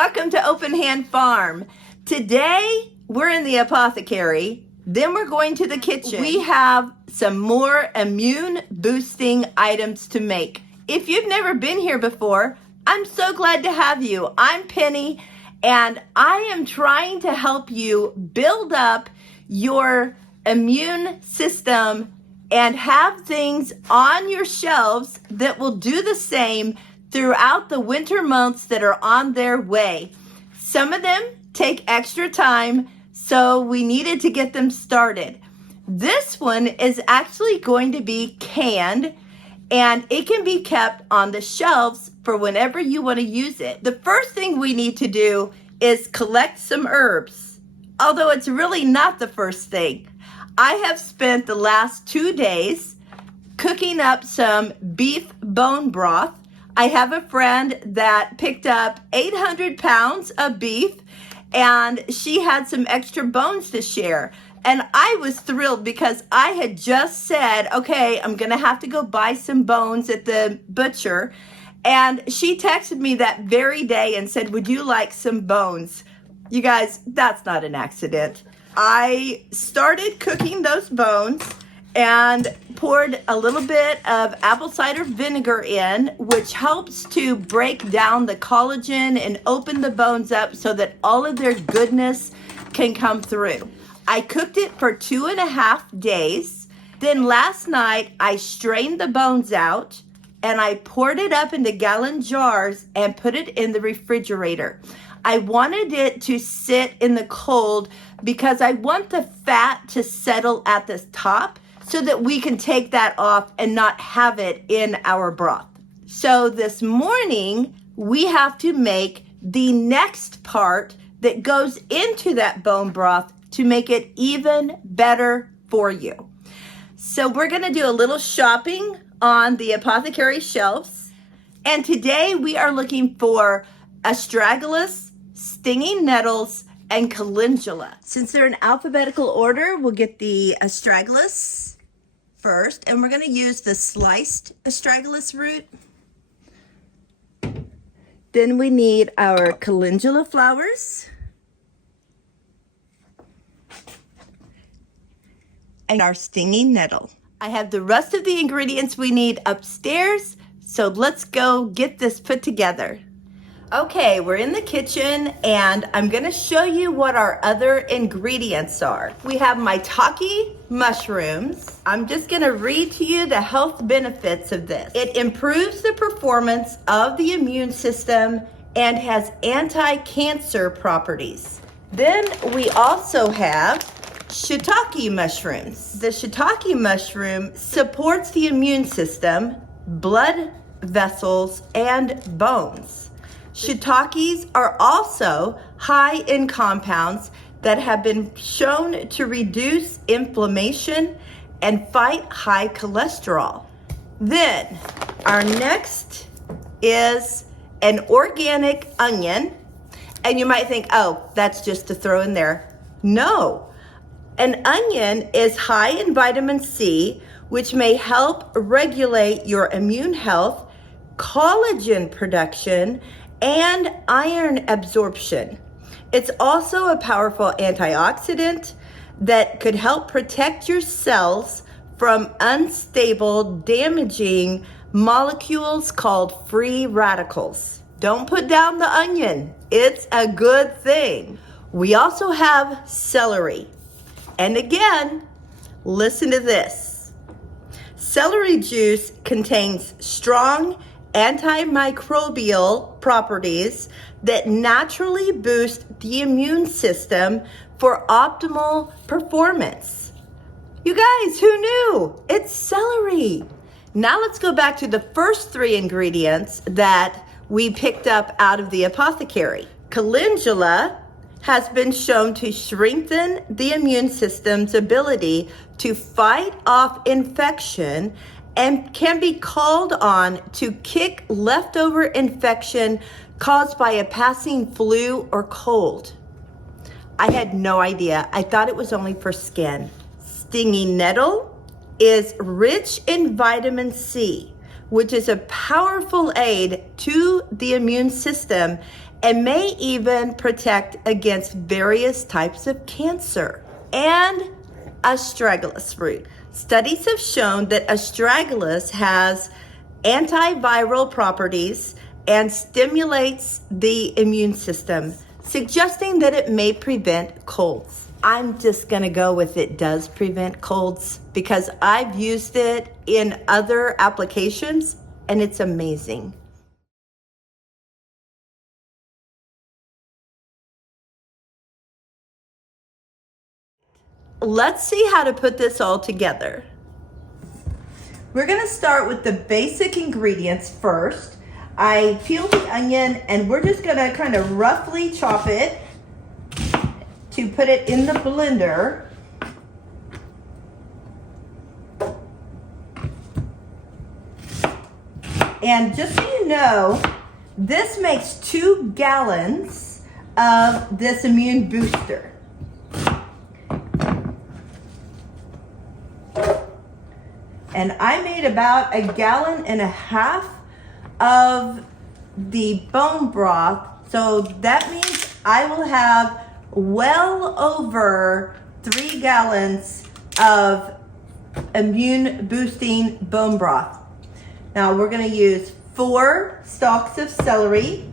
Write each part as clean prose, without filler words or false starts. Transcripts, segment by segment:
welcome to Open Hand Farm. Today, we're in the apothecary, then we're going to the kitchen. We have some more immune boosting items to make. If you've never been here before, I'm so glad to have you. I'm Penny, and I am trying to help you build up your immune system and have things on your shelves that will do the same throughout the winter months that are on their way. Some of them take extra time, so we needed to get them started. This one is actually going to be canned, and it can be kept on the shelves for whenever you want to use it. The first thing we need to do is collect some herbs, although it's really not the first thing. I have spent the last 2 days cooking up some beef bone broth. I have a friend that picked up 800 pounds of beef, and she had some extra bones to share. And I was thrilled because I had just said, okay, I'm gonna have to go buy some bones at the butcher. And she texted me that very day and said, would you like some bones? You guys, that's not an accident. I started cooking those bones and poured a little bit of apple cider vinegar in, which helps to break down the collagen and open the bones up so that all of their goodness can come through. I cooked it for 2.5 days. Then last night I strained the bones out and I poured it up into gallon jars and put it in the refrigerator. I wanted it to sit in the cold because I want the fat to settle at the top so that we can take that off and not have it in our broth. So this morning, we have to make the next part that goes into that bone broth to make it even better for you. So we're gonna do a little shopping on the apothecary shelves. And today we are looking for astragalus, stinging nettles, and calendula. Since they're in alphabetical order, we'll get the astragalus first, and we're going to use the sliced astragalus root. Then we need our calendula flowers and our stinging nettle. I have the rest of the ingredients we need upstairs, so let's go get this put together. Okay, we're in the kitchen and I'm gonna show you what our other ingredients are. We have maitake mushrooms. I'm just gonna read to you the health benefits of this. It improves the performance of the immune system and has anti-cancer properties. Then we also have shitake mushrooms. The shitake mushroom supports the immune system, blood vessels, and bones. Shiitakes are also high in compounds that have been shown to reduce inflammation and fight high cholesterol. Then our next is an organic onion. And you might think, oh, that's just to throw in there. No, an onion is high in vitamin C, which may help regulate your immune health, collagen production, and iron absorption. It's also a powerful antioxidant that could help protect your cells from unstable, damaging molecules called free radicals. Don't put down the onion. It's a good thing. We also have celery. And again, listen to this. Celery juice contains strong antimicrobial properties that naturally boost the immune system for optimal performance. You guys, who knew? It's celery. Now let's go back to the first 3 ingredients that we picked up out of the apothecary. Calendula has been shown to strengthen the immune system's ability to fight off infection and can be called on to kick leftover infection caused by a passing flu or cold. I had no idea. I thought it was only for skin. Stinging nettle is rich in vitamin C, which is a powerful aid to the immune system and may even protect against various types of cancer. And astragalus root. Studies have shown that astragalus has antiviral properties and stimulates the immune system, suggesting that it may prevent colds. I'm just gonna go with it does prevent colds because I've used it in other applications and it's amazing. Let's see how to put this all together. We're gonna start with the basic ingredients first. I peeled the onion and we're just gonna kind of roughly chop it to put it in the blender. And just so you know, this makes 2 gallons of this immune booster. And I made about 1.5 gallons of the bone broth. So that means I will have well over 3 gallons of immune boosting bone broth. Now we're gonna use 4 stalks of celery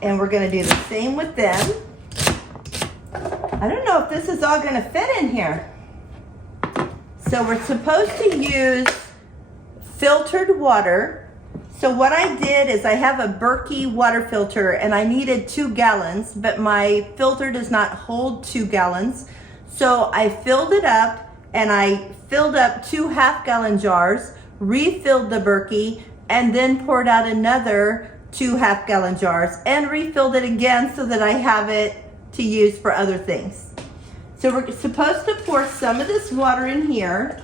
and we're gonna do the same with them. I don't know if this is all gonna fit in here. So we're supposed to use filtered water. So what I did is I have a Berkey water filter and I needed 2 gallons, but my filter does not hold 2 gallons. So I filled it up and I filled up 2 half-gallon jars, refilled the Berkey, and then poured out another 2 half-gallon jars and refilled it again so that I have it to use for other things. So we're supposed to pour some of this water in here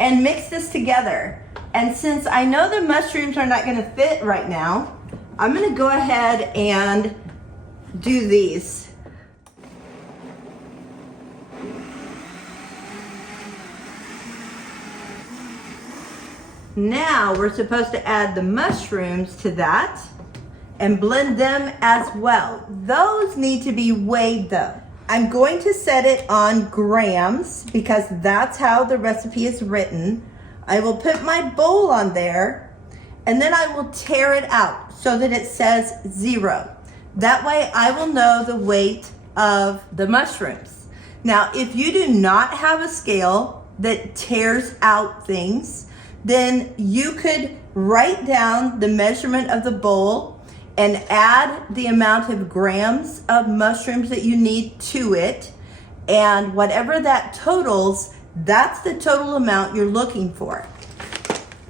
and mix this together. And since I know the mushrooms are not gonna fit right now, I'm gonna go ahead and do these. Now we're supposed to add the mushrooms to that and blend them as well. Those need to be weighed though. I'm going to set it on grams because that's how the recipe is written. I will put my bowl on there and then I will tear it out so that it says 0. That way I will know the weight of the mushrooms. Now, if you do not have a scale that tears out things, then you could write down the measurement of the bowl and add the amount of grams of mushrooms that you need to it. And whatever that totals, that's the total amount you're looking for.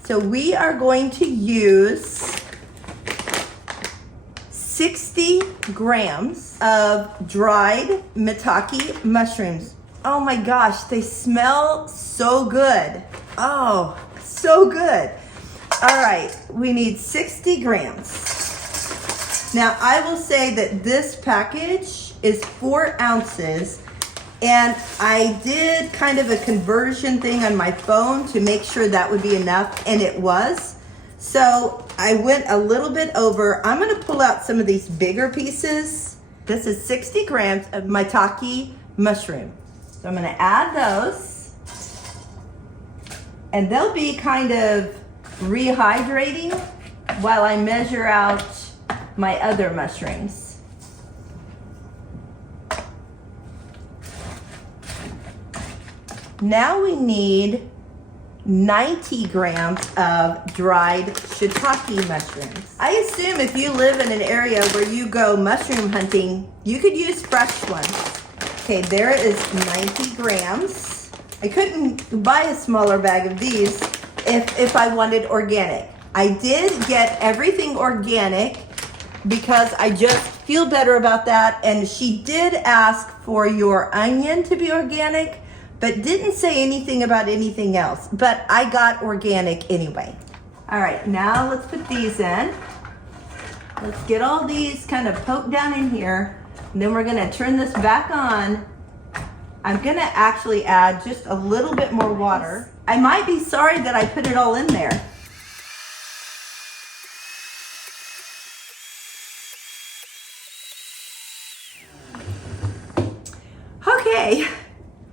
So we are going to use 60 grams of dried maitake mushrooms. Oh my gosh, they smell so good. Oh, so good. All right, we need 60 grams. Now I will say that this package is 4 ounces and I did kind of a conversion thing on my phone to make sure that would be enough, and it was. So I went a little bit over. I'm gonna pull out some of these bigger pieces. This is 60 grams of maitake mushroom. So I'm gonna add those. And they'll be kind of rehydrating while I measure out my other mushrooms. Now we need 90 grams of dried shitake mushrooms. I assume if you live in an area where you go mushroom hunting, you could use fresh ones. Okay, there is 90 grams. I couldn't buy a smaller bag of these if I wanted organic. I did get everything organic because I just feel better about that. And she did ask for your onion to be organic, but didn't say anything about anything else. But I got organic anyway. All right, now let's put these in. Let's get all these kind of poked down in here. And then we're gonna turn this back on I'm gonna actually add just a little bit more water. I might be sorry that I put it all in there. Okay,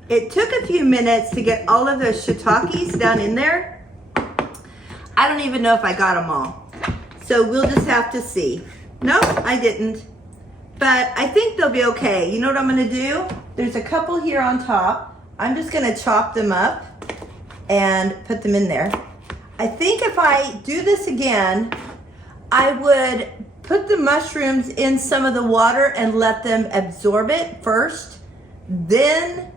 it took a few minutes to get all of those shiitakes down in there. I don't even know if I got them all. So we'll just have to see. No, I didn't. But I think they'll be okay. You know what I'm gonna do? There's a couple here on top. I'm just gonna chop them up and put them in there. I think if I do this again, I would put the mushrooms in some of the water and let them absorb it first, then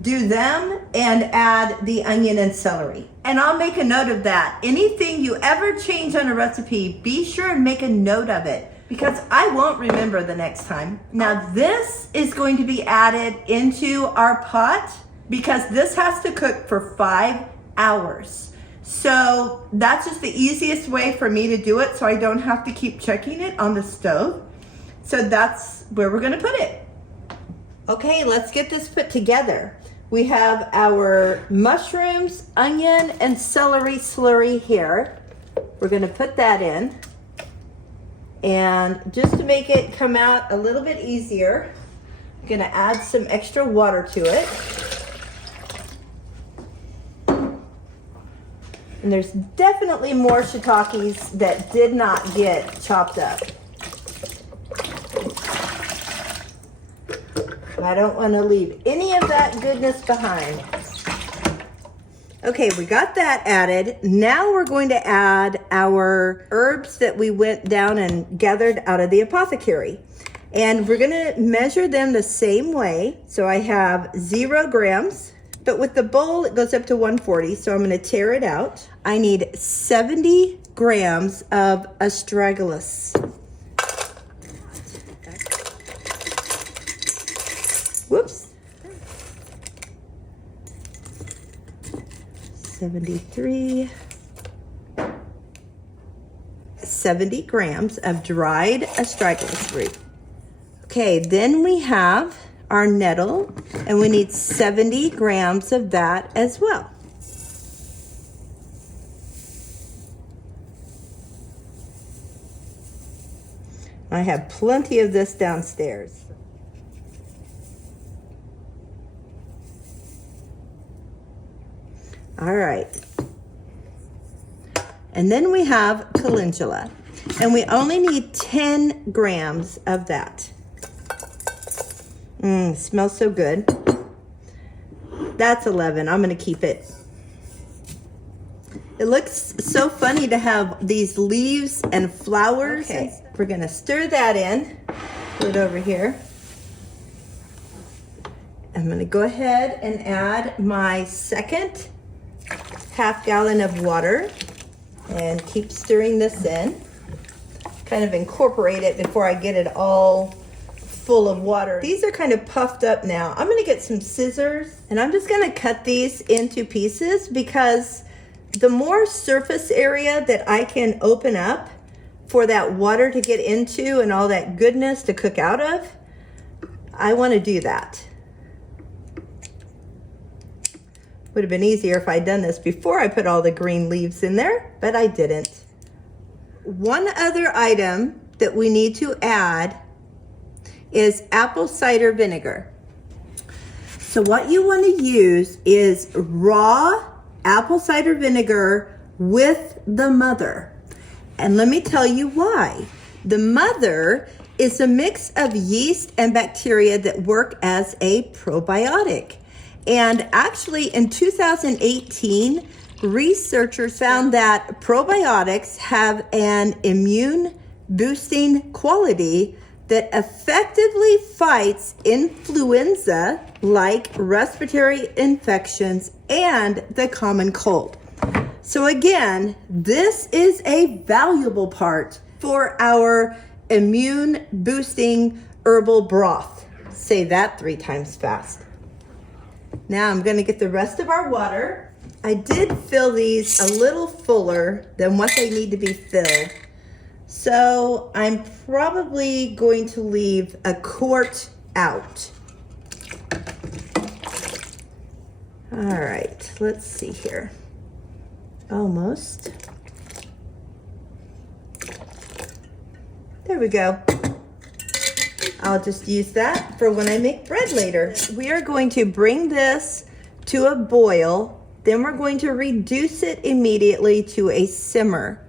do them and add the onion and celery. And I'll make a note of that. Anything you ever change on a recipe, be sure and make a note of it, because I won't remember the next time. Now this is going to be added into our pot because this has to cook for 5 hours. So that's just the easiest way for me to do it, so I don't have to keep checking it on the stove. So that's where we're gonna put it. Okay, let's get this put together. We have our mushrooms, onion, and celery slurry here. We're gonna put that in. And just to make it come out a little bit easier, I'm gonna add some extra water to it. And there's definitely more shiitakes that did not get chopped up. I don't want to leave any of that goodness behind. Okay, we got that added. Now we're going to add our herbs that we went down and gathered out of the apothecary. And we're gonna measure them the same way. So I have 0 grams, but with the bowl, it goes up to 140. So I'm gonna tear it out. I need 70 grams of astragalus. Whoops. 73. 70 grams of dried astragalus root. Okay, then we have our nettle, and we need 70 grams of that as well. I have plenty of this downstairs. All right. And then we have calendula, and we only need 10 grams of that. Smells so good. That's 11. I'm gonna keep it. It looks so funny to have these leaves and flowers. Okay, we're gonna stir that in. Put it over here. I'm gonna go ahead and add my second half gallon of water and keep stirring this in. Kind of incorporate it before I get it all full of water. These are kind of puffed up now. I'm gonna get some scissors and I'm just gonna cut these into pieces, because the more surface area that I can open up for that water to get into and all that goodness to cook out of, I wanna do that. Would have been easier if I'd done this before I put all the green leaves in there, but I didn't. One other item that we need to add is apple cider vinegar. So what you want to use is raw apple cider vinegar with the mother. And let me tell you why. The mother is a mix of yeast and bacteria that work as a probiotic. And actually in 2018, researchers found that probiotics have an immune boosting quality that effectively fights influenza like respiratory infections and the common cold. So again, this is a valuable part for our immune boosting herbal broth. Say that 3 times fast. Now I'm going to get the rest of our water. I did fill these a little fuller than what they need to be filled. So I'm probably going to leave a quart out. All right, let's see here. Almost. There we go. I'll just use that for when I make bread later. We are going to bring this to a boil, then we're going to reduce it immediately to a simmer.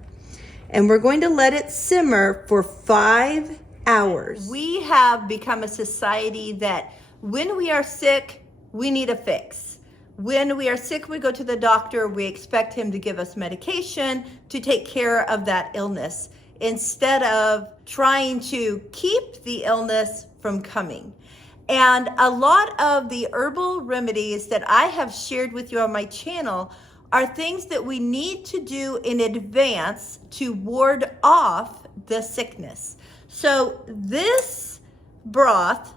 And we're going to let it simmer for 5 hours. We have become a society that when we are sick, we need a fix. When we are sick, we go to the doctor, we expect him to give us medication to take care of that illness, instead of trying to keep the illness from coming. And a lot of the herbal remedies that I have shared with you on my channel are things that we need to do in advance to ward off the sickness. So this broth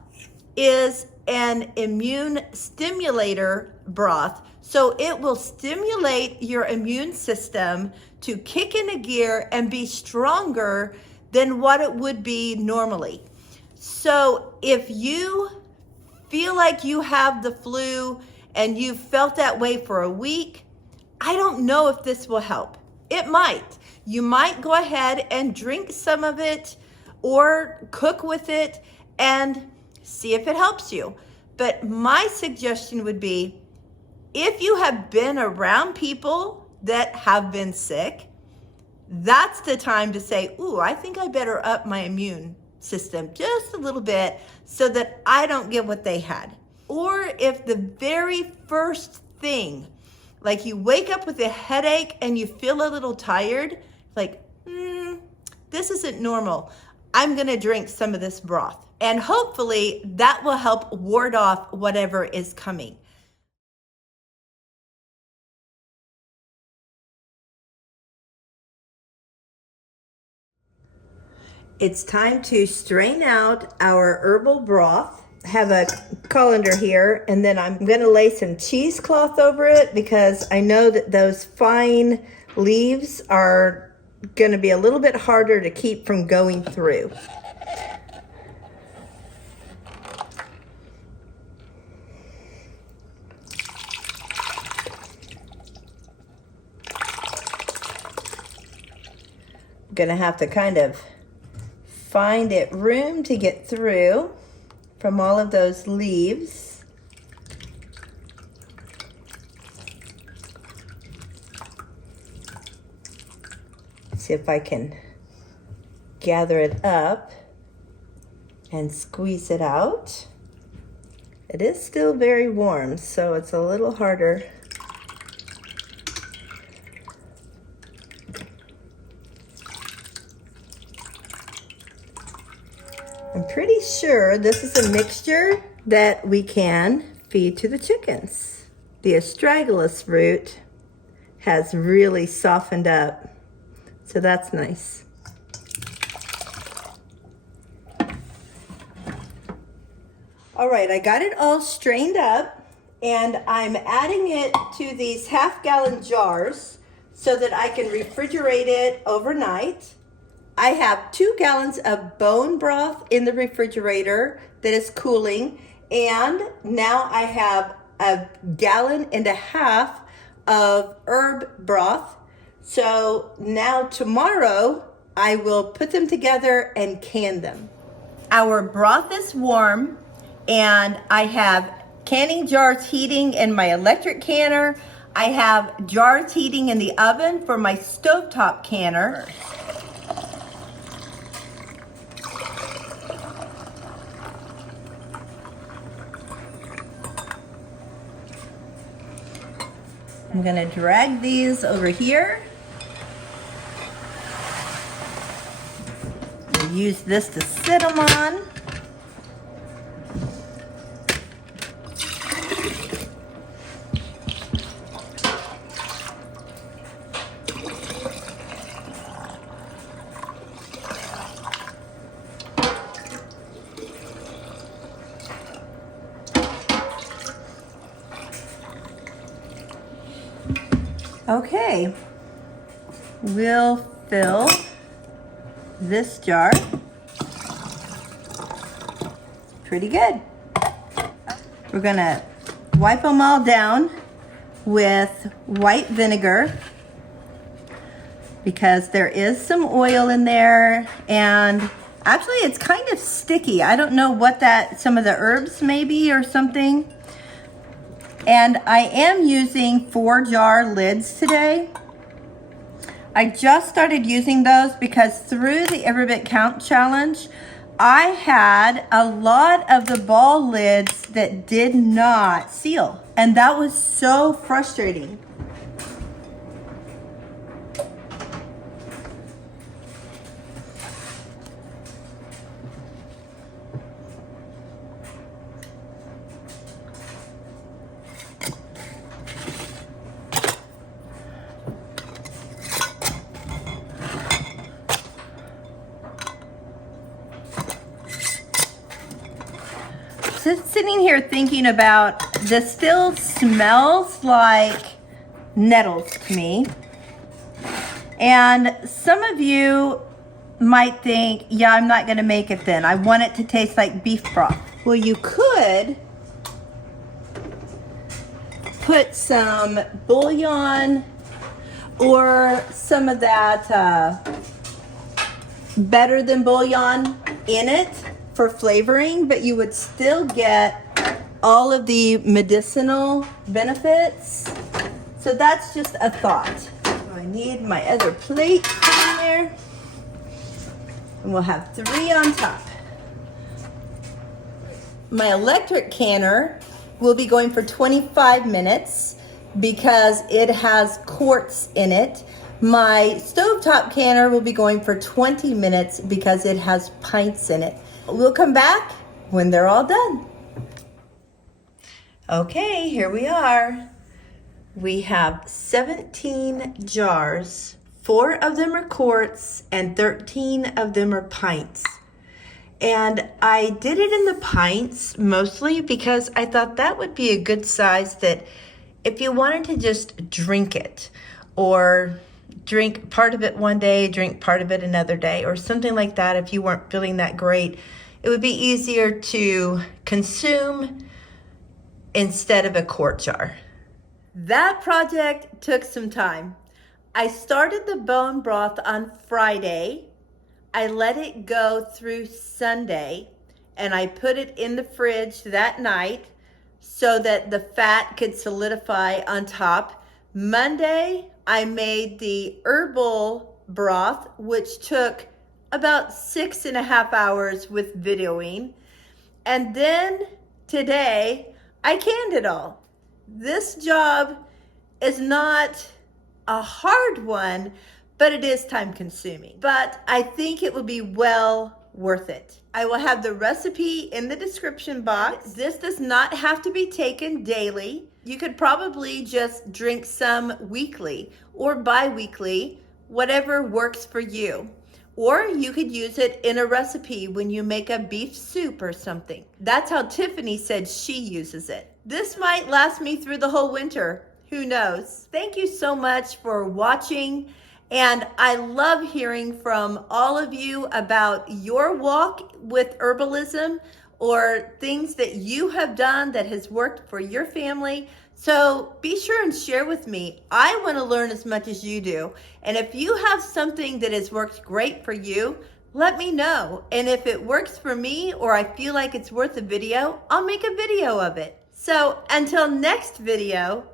is an immune stimulator broth. So it will stimulate your immune system to kick into gear and be stronger than what it would be normally. So if you feel like you have the flu and you've felt that way for a week, I don't know if this will help. It might. You might go ahead and drink some of it or cook with it and see if it helps you. But my suggestion would be, if you have been around people that have been sick, that's the time to say, ooh, I think I better up my immune system just a little bit so that I don't get what they had. Or if the very first thing, like you wake up with a headache and you feel a little tired, like, this isn't normal. I'm gonna drink some of this broth. And hopefully that will help ward off whatever is coming. It's time to strain out our herbal broth. I have a colander here, and then I'm gonna lay some cheesecloth over it because I know that those fine leaves are gonna be a little bit harder to keep from going through. I'm gonna have to kind of find it room to get through from all of those leaves. See if I can gather it up and squeeze it out. It is still very warm, so it's a little harder. I'm pretty sure this is a mixture that we can feed to the chickens. The astragalus root has really softened up, so that's nice. All right, I got it all strained up, and I'm adding it to these half-gallon jars so that I can refrigerate it overnight. I have 2 gallons of bone broth in the refrigerator that is cooling, and now I have 1.5 gallons of herb broth. So now tomorrow I will put them together and can them. Our broth is warm, and I have canning jars heating in my electric canner. I have jars heating in the oven for my stovetop canner. I'm gonna drag these over here. We'll use this to sit them on. Okay, we'll fill this jar. Pretty good. We're gonna wipe them all down with white vinegar because there is some oil in there, and actually it's kind of sticky. I don't know what that, some of the herbs maybe or something. And I am using 4-jar lids today. I just started using those because through the Every Bit Count challenge, I had a lot of the ball lids that did not seal. And that was so frustrating. Just sitting here thinking about, this still smells like nettles to me. And some of you might think, yeah, I'm not gonna make it then. I want it to taste like beef broth. Well, you could put some bouillon or some of that Better Than Bouillon in it for flavoring, but you would still get all of the medicinal benefits. So that's just a thought. So I need my other plate in there, and we'll have 3 on top. My electric canner will be going for 25 minutes because it has quarts in it. My stovetop canner will be going for 20 minutes because it has pints in it. We'll come back when they're all done. Okay, here we are. We have 17 jars. 4 of them are quarts and 13 of them are pints. And I did it in the pints mostly because I thought that would be a good size that if you wanted to just drink it, or drink part of it one day, drink part of it another day, or something like that. If you weren't feeling that great, it would be easier to consume instead of a quart jar. That project took some time. I started the bone broth on Friday. I let it go through Sunday, and I put it in the fridge that night so that the fat could solidify on top. Monday, I made the herbal broth, which took about 6.5 hours with videoing. And then today, I canned it all. This job is not a hard one, but it is time consuming. But I think it will be well worth it. I will have the recipe in the description box. This does not have to be taken daily. You could probably just drink some weekly or bi-weekly, whatever works for you. Or you could use it in a recipe when you make a beef soup or something. That's how Tiffany said she uses it. This might last me through the whole winter. Who knows? Thank you so much for watching. And I love hearing from all of you about your walk with herbalism or things that you have done that has worked for your family. So be sure and share with me. I want to learn as much as you do. And if you have something that has worked great for you, let me know. And if it works for me or I feel like it's worth a video, I'll make a video of it. So until next video,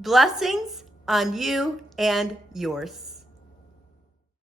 blessings on you and yours.